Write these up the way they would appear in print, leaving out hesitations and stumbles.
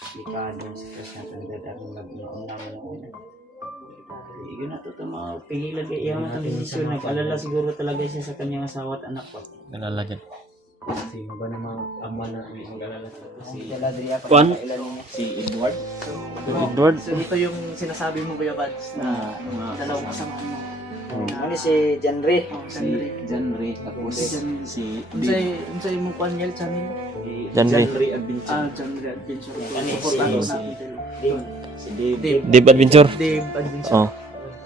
Delikado sa stress natin dahil ang nag-una mo na. Yun na to mga pigilan kay iya nga desisyon. Nag-alala siguro talaga siya sa kanyang asawa at anak pa. Nalala dyan. Sino ba namang ama na may mag-alala sa Si Galadria pa Juan? si Edward? Edward? So dito yung sinasabi mo Kuya Bads na dalawang kasama mo. Ano si Janre? Si John Ray, tapos si Unsay mo kuan yel channel? John Ray. Adventure. John Ray Adventure. Ano Supportahan si- natin sila. Si Dave. Dave. Dave Adventure. Dave Adventure. Oh,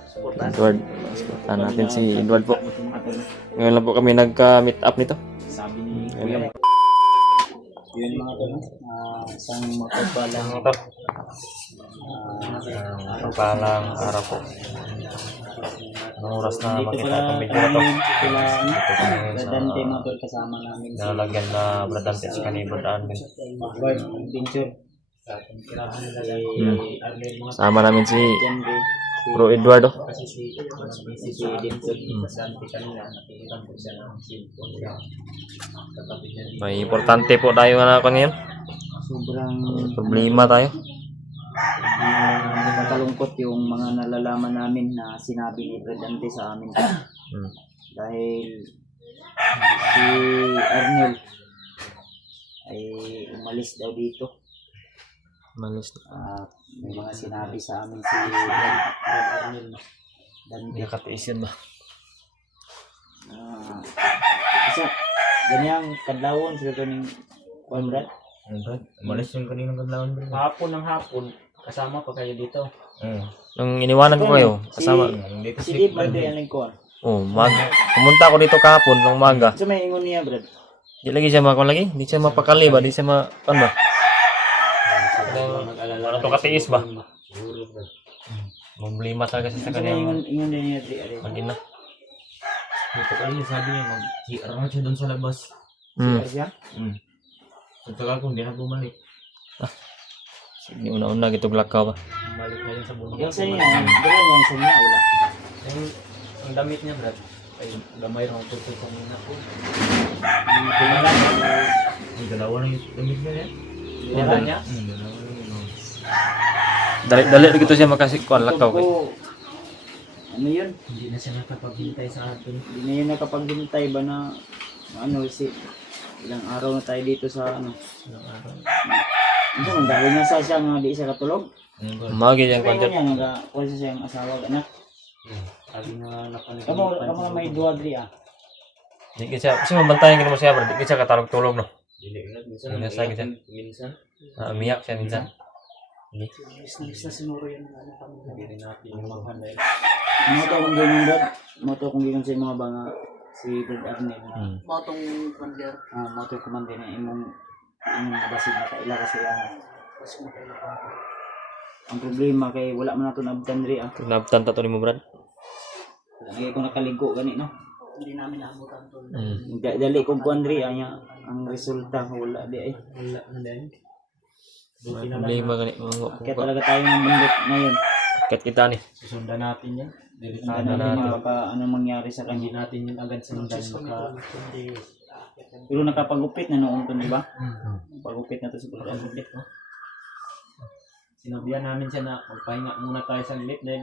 Supportahan. Edward. Supportahan natin si Edward po. Ngayon lang po kami nagka-meet up nito. Sabi ni Ngayon lang. Yun mga to, no? Isang mapagpalang Palang araw po. Anong oras na dito makita pala itong video na to? sila sa- Dante mga tol kasama namin si Nalalagyan na Bradante sa kanibod Armin. Mark Adventure. Sama namin si Janre. Bro Eduardo. Si Adventure. May importante po tayo na ngayon. Sobrang Problema tayo. nakalungkot yung mga nalalaman namin na sinabi ni Dante sa amin. Hmm. Dahil si Arnel ay umalis daw dito. Malis. May mga sinabi sa amin si Arnel Dante. Hindi nakatiis yan ba? Isa, ganyang kadlawon sa kaning Juan Brad. Malis yung kaninang kadlawan. hapon ng hapon, kasama pa kayo dito. Nung iniwanan ko kayo, kasama. Si Dave Brad ang lingkon. Oh, pumunta ako dito kahapon ng umaga. So may ingon niya Brad. Di lagi siya makon lagi. Di siya mapakali ba? Di siya ano ba? Wala to katiis ba? Problema talaga siya sa So may kanyang ingon din niya Dre. mag-ina. Dito kanina sabi niya, mag-CR nga siya doon sa labas. Siya? Sa tagal ko, hindi na bumalik. Sige, una-una gito glakaw ba? Balik na yun sa bumalik. Yung sa niya, dala niya sa niya wala. Ang damit niya, Brad, ay gamay rin ang tutoy kanina po. Ang dalawa na yung damit niya yan. Dala niya. Dalawa na yun. Dali gito siya makasikuan lakaw kay. Ano yun? Hindi na siya nakapaghintay sa atin. Hindi na yun nakapaghintay ba na ano si ilang araw na tayo dito sa ano. Ilang araw. Ano ang dahil na sa siya nga di siya katulog. Magi yang Kaya konjat. niya nga kuha siya siyang asawa anak. Sabi nga napanigan. Kamu may duwa dri ah. Di kita kasi mabantayan kita mo siya bro. Di kita katarog tulog no. Dili na. Minsan. Minsan, minsan. Minsan. Umiyak siya minsan. Hindi. Is na sinuro yung ano kami. Hindi rin natin yung mga hanay. Moto kung ganyan Brad. Moto kung ganyan sa mga banga si Brad Arnel. Mga tong commander. Moto commander na imong nabasig na kaila kasi Tapos makaila pa ako. ang problema kay wala man nato nabtan dri ah. Nabtan ta to ni mo brad. Lagi ko nakaligo gani no. Hindi namin naabutan to. Dali ko kuan dri anya ang resulta wala di ay. Wala na din. Problema gani Kaya talaga tayo ng bundok ngayon. kat kita ni. Susundan natin yan. Sana natin baka anong mangyari sa Hindi kanya. natin yun agad sundan. Baka Pero nakapagupit na noon to, di ba? Pagupit na to sa pagkakagupit. sinabihan namin siya na magpahinga muna tayo sa lit dahil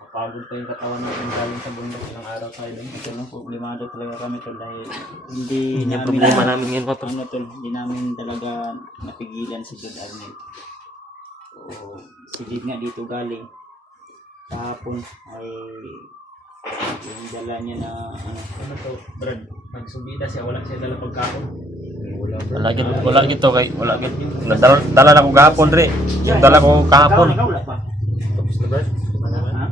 mapagod pa yung katawan natin galing sa bundok ilang araw tayo doon. Ito lang problemado talaga kami tol dahil hindi Yun yung namin problema namin ngayon pa to. ano tol, hindi namin talaga napigilan si Jud Arnel. So, si Dave nga dito galing. Kahapon ay yung dala niya na ano, Ano to, Brad? Nagsubida siya, wala siya dala pagkaon. Wala gito kay wala gito. Dala na ko gahapon dre. Yung dala ko kahapon. ikaw wala pa. Tapos na, Brad? Ha?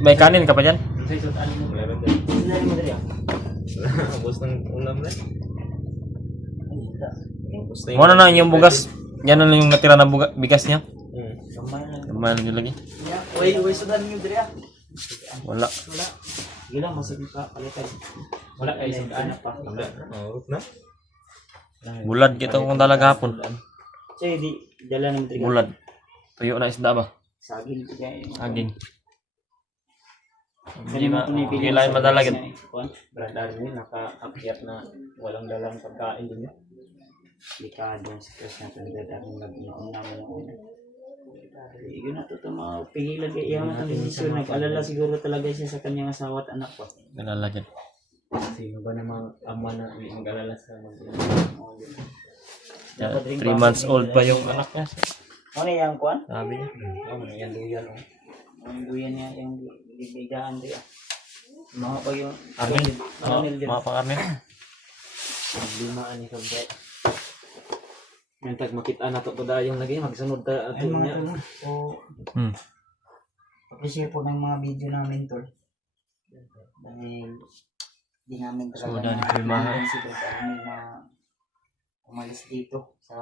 May kanin ka pa diyan? Sa isot, ano mo? Wala, Brad. Sinabi mo dali ah. Ubus ng ulam, Brad. Ubus na Mo na yung bugas. Yan na lang yung natira na bigas niya. Kamay lang. Kamay lang lagi. Uy, sudan nyo diri ah. Wala. Wala. Gila masig ka palitan. Wala kayo sa anak pa. Wala. Oo, na? Bulad kita kung dala gahapon. So di dala ng trigo. Bulad. Tuyo na isda ba? Saging kaya. Aging. Hindi mo pinipili. Kailangan madala gid. Brad Arnel, naka-akyat na walang dalang pagkain din yun. delikado ang sitwasyon sa dadating noon naman noon. Yun na to mapigilan kay iyaman ang desisyon. Nag-alala siguro talaga siya sa kanyang asawa at anak pa. Nalala dyan. Sino ba namang ama na may mag-alala sa mag-ina? 3 months old pa yung anak niya. Ano yung kuwan? Sabi niya. Yan duyan oh. Ang duyan niya, yung bibigaan niya. Mga pa yung... Arnel. Arnel din. Mga pang-Arnel. Limaan ni Kabay. May tag makita na to yung lagi magsunod ta Ay, ato mga niya. tulong. So, appreciate po ng mga video namin, tol. Dahil di namin So, talaga dahil pirmahan. si Brad Arnel na umalis dito sa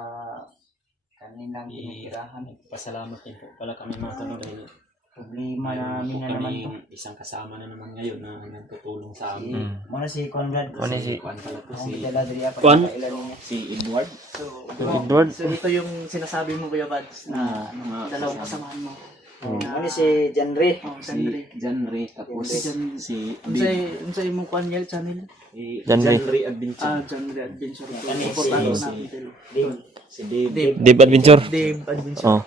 kanilang tinitirahan. Pasalamat din po pala kami mga tanong dahil Problema namin na naman to. isang kasama na naman ngayon na nagtutulong sa amin. Muna si Conrad. Ano si Kuan pala to Ang si Daladria pa Juan? niya. Edward. So, Edward? so ito yung sinasabi mo Kuya Bads na mga dalawang kasamahan mo. Ano si Janre? Oh, si Sandre. Janre tapos Jan- si Unsay imong kwan yel channel? Janre. Janre Adventure. Janre Adventure. Ano si- Supportahan si- natin sila. Dave. Si Dave. Dave. Dave Adventure. Dave Adventure. Oh,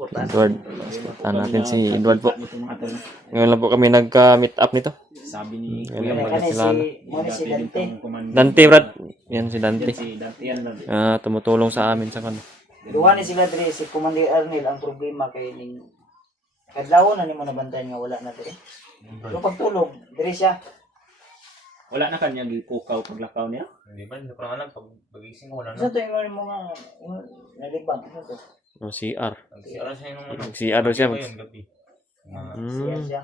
Supportahan. Edward. Supportahan natin si Edward po. Ito mga tanong. Ngayon lang po kami nagka-meet up nito. Sabi ni Ngayon Kuya lang Ano pala si sila. si Dante. Dante, Brad. Yan si Dante. Si Dante yan lang. Tumutulong sa amin sa kanya. Duha ni sila dre si Commander Arnel ang problema kay ning kadlawon na nimo nabantayan nga wala na dre. Pero pagtulog dre siya. Wala na kanya gipukaw paglakaw niya. Hindi ba? Hindi pa alam. Pag pagising ko, wala Sa to yung mo nga nalibang ano to? CR. Nag-CR siya nung CR daw siya. Siya siya.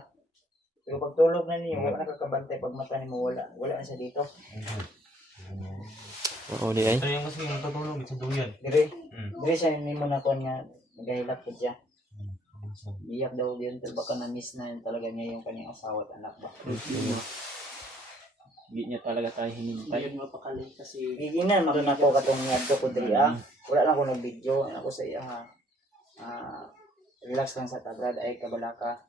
Pero pagtulog na niyo wala na kakabantay pag mata nimo wala na siya dito. Oo, di ay. Ito yung kasi yung tutulong sa duyan. Dire. Dire siya nimo na kon nga nagahilak po siya. Iyak daw din baka na-miss na yun talaga niya yung kanyang asawa at anak ba. Hindi niya talaga tayo hinintay. Ayun mapakali kasi Giginan maron ako katong ngadto ko diri ah. Wala lang ko nag video ako sa iya ha. Relax lang sa tabrad ay kabalaka.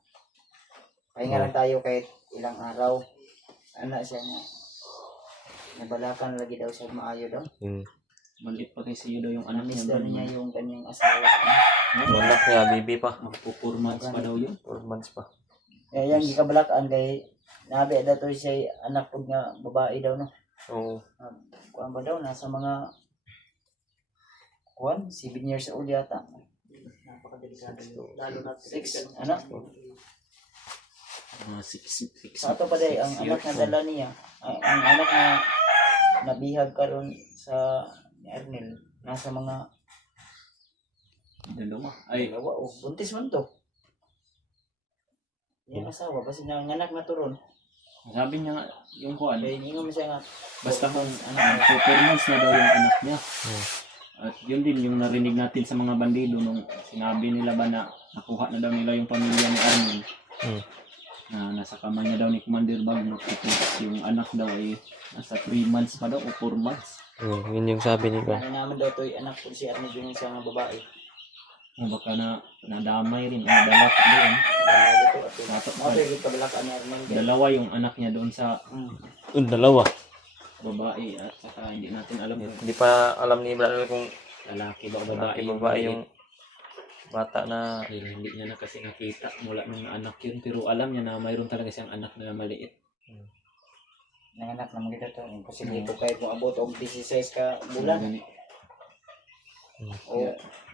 Pahinga lang tayo kahit ilang araw. Ana siya nga. Nabalakan lagi daw siya maayo daw. Maliit pa kasi daw yung anak Miss niya. daw niya yung kanyang asawa. Anak niya, baby pa. Magpo-4 months pa daw yun. 4 months pa. Eh yang gikabalakan kay nabi daw to siya anak pud nga babae daw no. Oo. Kuan ba daw nasa mga 7 years old yata. napakadelikado lalo na 6 ano? 6 Sa ato pa day ang anak na dala niya, ang anak na nabihag karon sa ni Arnel nasa mga Dalawa. Ay, dalawa o buntis man to. Yung asawa kasi nanganak na turon. sabi niya nga, yung kuan, Kaya ingon mo siya nga basta kung performance na daw yung anak niya. At yun din yung narinig natin sa mga bandido nung sinabi nila ba na nakuha na daw nila yung pamilya ni Arnel. Na nasa kamay niya daw ni Commander Bagnok. Tapos yung anak daw ay nasa 3 months pa daw o 4 months. Yun yung sabi ni Juan. ano naman daw to anak po si Arnel yung sa mga babae. O baka na nadamay rin o nadalak doon. Dapat Mo to yung pagbalaka ni Arnel. dalawa yung anak niya doon sa Dalawa. babae at saka hindi natin alam kung Hindi pa alam ni Brad kung lalaki ba o lalaki babae. babae yung bata na Dahil hindi niya na kasi nakita mula nung anak yun, pero alam niya na mayroon talaga siyang anak na maliit. Nanganak naman kita to. Imposible to kahit kung abot og 16 ka bulan. Gani. O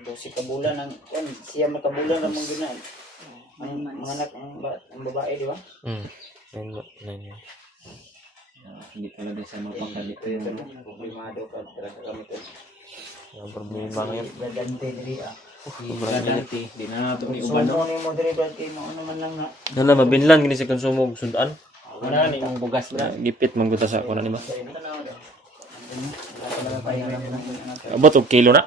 12 ka bulan ang yan siya makabulan ra mong gina. Ang mga anak ang babae di ba? Nine. Hindi talaga siya mapakali. Ito na problemado ka talaga kami to. Yung problema ngayon. Dante diri ah. Dati, di na nato ni So Ubano. ni mo diri Dante mo naman lang na. Nala mabinlan gini sa konsumo og sundaan. Wala ni mong bugas na. Gipit man gud sa kuno ni ba. Wala talaga kaya lang ng Abot og kilo na.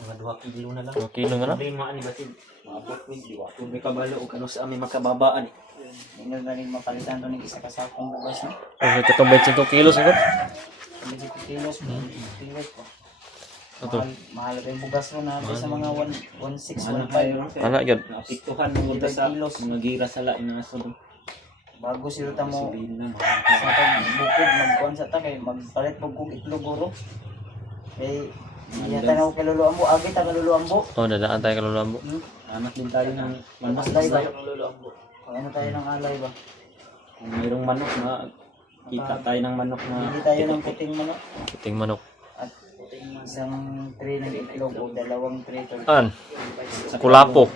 Mga 2 kilo na lang. 2 kilo na lang. Problema ani batin. Maabot ko di wa. Kung may kabalo o kano sa amin makababaan eh. Inyo na rin mapalitan to ng isa ka sakong bugas no. Ang katong 25 kilos agad. 20 kilos po. Ato. Mahal yung bugas mo na sa mga 1.6, 1.5. Ana gyud. Naapektuhan mo sa mga gira sa lain na aso doon. Bago siruta mo Sabihin na sa pagbukod magkuhan sa ta kay magpalit pag kog itlog guro. Kay Iya tanaw kay Lolo Ambo, agit ang Lolo Ambo. Oh, dadaan tayo kaluluambo. Hanap din tayo ng manok. Mas tayo ba ng Lolo Ambo? Kung ano tayo ng alay ba? Kung mayroong manok na kita tayo ng manok na Hindi tayo ng puting manok Puting manok. at puting isang tray ng itlog o dalawang tray. An, kulapo.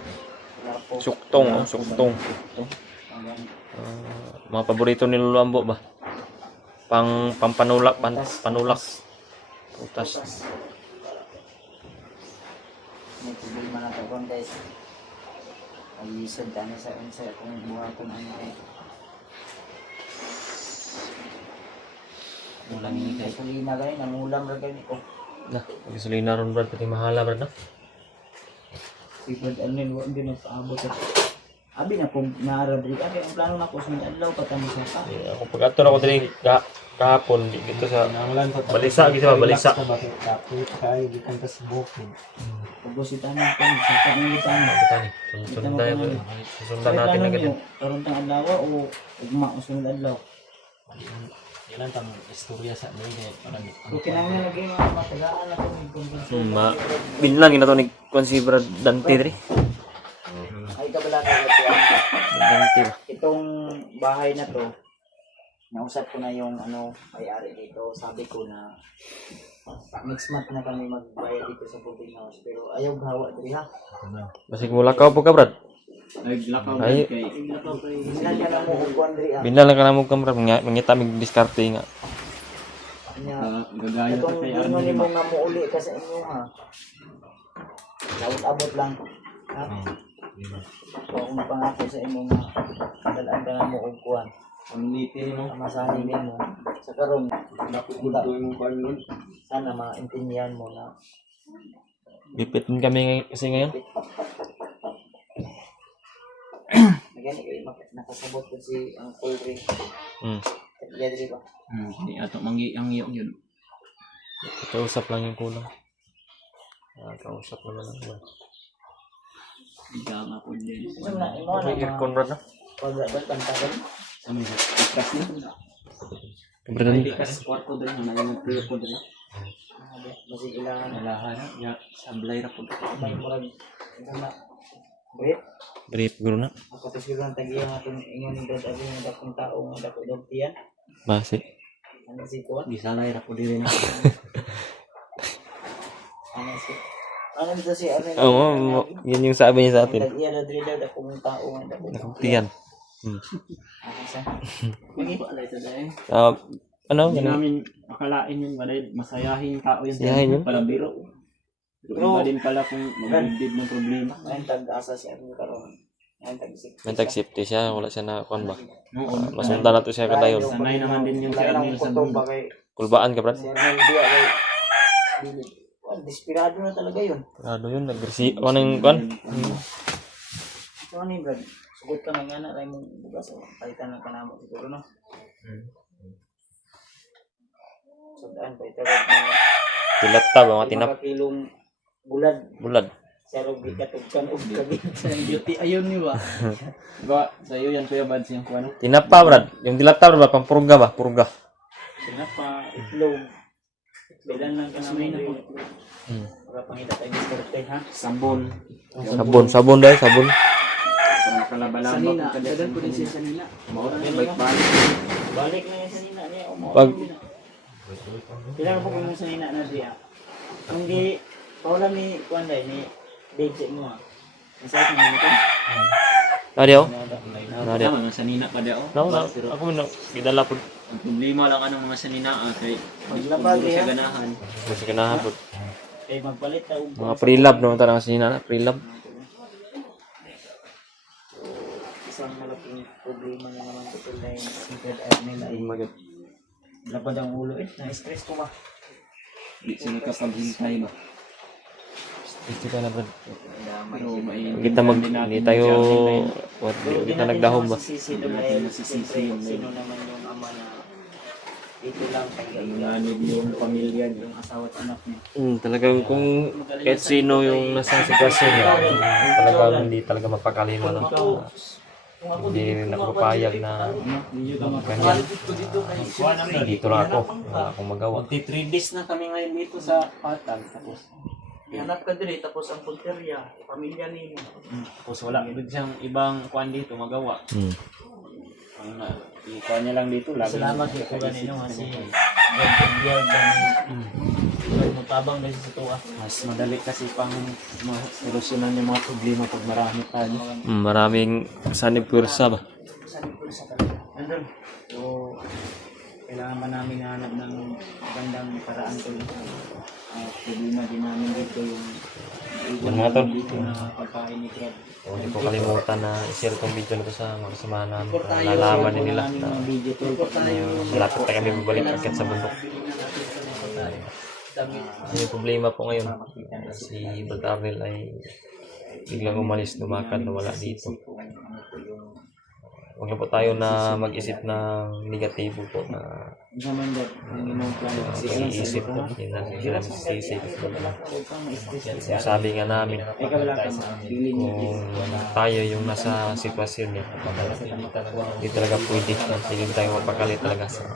Lapo. Suktong, oh, suktong. Mga paborito ni Luluambo ba? Pampanulak, panulak. Putas. May problema na ito kung guys. Ay isod dami sa unsa kung buhaton ano eh. Ulam ini kay Solina gani nangulam ra gani ko. Nah, gasolina ron brad, pati mahala brad na. Sipad anin wa din paabot at abi na kung naara diri abi ang plano na ko sa adlaw patami sa pa. Ako pag-ato na ko diri kahapon dito sa balisa gitu ba, balisa. Kaya gikan ta sa bukid. Pagbusitan na ko sa pangitan. Kita ni, susunod tayo. Susundan natin na ganyan. Karon tang adlaw o ugma o sunod adlaw. Ilan tang istorya sa mga parang So kinahanglan lagi mga matagaan na ko kung Binlan gina to ni kon si Brad Dante diri. ay kabalaka ko Dante ba. itong bahay na to nausap ko na yung may-ari dito. Sabi ko na next month na kami magbayad dito sa boarding house pero ayaw gawa diri ha. Basig mo lakaw po ka Brad. naglakaw Ay. kay Hinal ka na mo ugwan diri ha. Binlan lang ka na mo ka Brad, mangita mig diskarte nga. Nya gagaya itong ta kay ingon Arnold. nimo nga muuli ka sa inyo ha. Abot lang ha. So, kung pangako sa inyo nga dalaan ka na mo ugwan. Ang niti no. Amasahin mo sa karon Napugod ko yung kanon. sana maintindihan mo na Bipitin kami kasi ngayon. Again, nakasabot ko si Uncle Ray. Hmm. Kaya dili ba? Di ato mangi ang iyo yun. Kausap lang yung kulang. Kausap naman lang ba. Ika nga po din. Ano na, imo na May aircon Brad na. pag kantagan. Sa mga ikas na. Brad Ay, na. ikas kwarto din na yung priyo po din. Masig ilangan na Nalahan ya sablay ra po. may murag na brief. Brief guru na. Ako to siguro ang tagiya nga itong ingon ni Dad Abi nga dakong tao nga dako dog tiyan. Basi. Ano si Kuan? Gisalay ra po diri na. Ano dito si Arnel? Oo, yun yung sabi niya sa atin. Tagiya na diri daw dakong tao nga dako dog Nakutiyan. Ano sa? Magi pa alay ta dai. Ano? Hindi namin akalain yun, malay, masayahin tao yun. Masayahin yun? Pala biro. Pero iba din pala kung magdibdib ng problema. Ngayon tag-asa si Arnel karon. Ngayon tag-isip. May tag-safety siya, wala siya na kon ba. Oo. Masundan na to siya kadayon. Sanay naman din yung si Arnel sa mundo. Kulbaan ka Brad. Si Arnel dia kay desperado na talaga yun. Ano yun, nag-receive. Ano yung kon? So ano yun, Brad? Sugot ka na nga na, tayo mong bugas. Palitan ng kanamo siguro, no? Sudaan, palitan na Tilata ba, mga tinap. 5 kilong bulad. Bulad. Sa rugi katugkan o kabit. Beauty ayun niyo ba? Ba, sa iyo yan Kuya Bads yung kuano. Tinapa Brad. Yung tilata Brad, pampurga ba? Purga. Sinapa, itlog. Bilan lang ka namin na para pangita tayo ng korte, ha? Sabon. Sabon dahil, sabon. Para makalaba-laba Sanina, kung dadan po din siya sanina. Maura yan, balik-balik. Balik na yan sa nina niya. Pag Kailangan po kung sa nina na diya. Kung di, paulan ni Kwanday, ni Dave mo, ha? Masakit na nito. Nadiyaw? Tama, mga sanina pa daw. No, ako mo gidala po. Ang problema lang anong mga sanina kay Maglabag puro niya. sa ganahan. Gusto ka na po. Eh, magpalit ta. Mga pre-lab naman talaga sa nina, pre-lab. Isang malaking problema na naman ito na yung secret ad nila ay lapad ang ulo eh. Na-stress ko ba? Di sila kapaghintay ba? Gusto ka na Brad. Pero may Kita hindi tayo, hindi kita nagdahom ba? Sisi doon Hindi natin ay masisisi yung sino naman yung ama na dito lang yung nanib yung pamilya niyo. yung asawa at anak niya. Talagang kung kahit sino yung nasa sitwasyon niya, talagang hindi talaga mapakaliman. Hindi rin ako papayag na ganyan. Dito lang ako. Wala akong magawa. Magti 3 days na kami ngayon dito sa Patag. Tapos, Hanap ka din tapos ang punteriya, pamilya ninyo. tapos wala siyang ibang kuan dito magawa. Ang ikuan niya lang dito. Salamat din po ganito kasi God matabang kasi sa tuwa. Mas madali kasi pang solusyonan yung mga problema pag marami tayo. Maraming sanib kursa ba? Andun. So, kailangan pa namin hanap ng magandang paraan ko. Problema din namin dito yung Yan mga tol. dito na pagkain ni Crab. Hindi ko kalimutan na i-share itong video na to sa mga kasamahan namin. Para nalaman din nila na malapit na kami babalik agad sa bundok. Yung problema po ngayon, si Brad Arnel ay biglang umalis, lumakad, nawala dito. Huwag na po tayo na mag-isip ng negatibo po na Naman dad, ang imong plano. pag-iisip po. Yun na sila masisisi. Sabi nga namin, Ikaw wala ka feeling kung tayo yung nasa sitwasyon niya, hindi talaga pwede. Hindi tayo mapakali talaga sa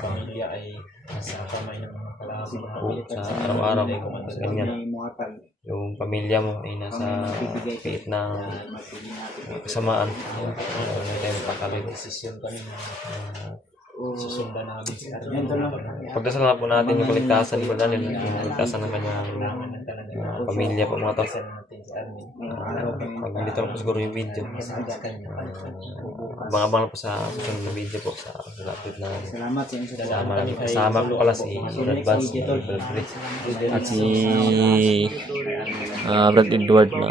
sa araw-araw. Ganyan. Yung pamilya mo ay nasa piit ng kasamaan. Hindi tayo mapakali. Susundan namin si Arnel. Pagdasal na po natin yung kaligtasan ni Brad Arnel, yung kaligtasan ng kanyang pamilya po mga tol. Pag nandito lang po siguro yung video, abang-abang lang po sa susunod na video po sa update na Salamat sa inyong kasama ko pala si Brad Vance, si Brad Rick, at si Brad Edward na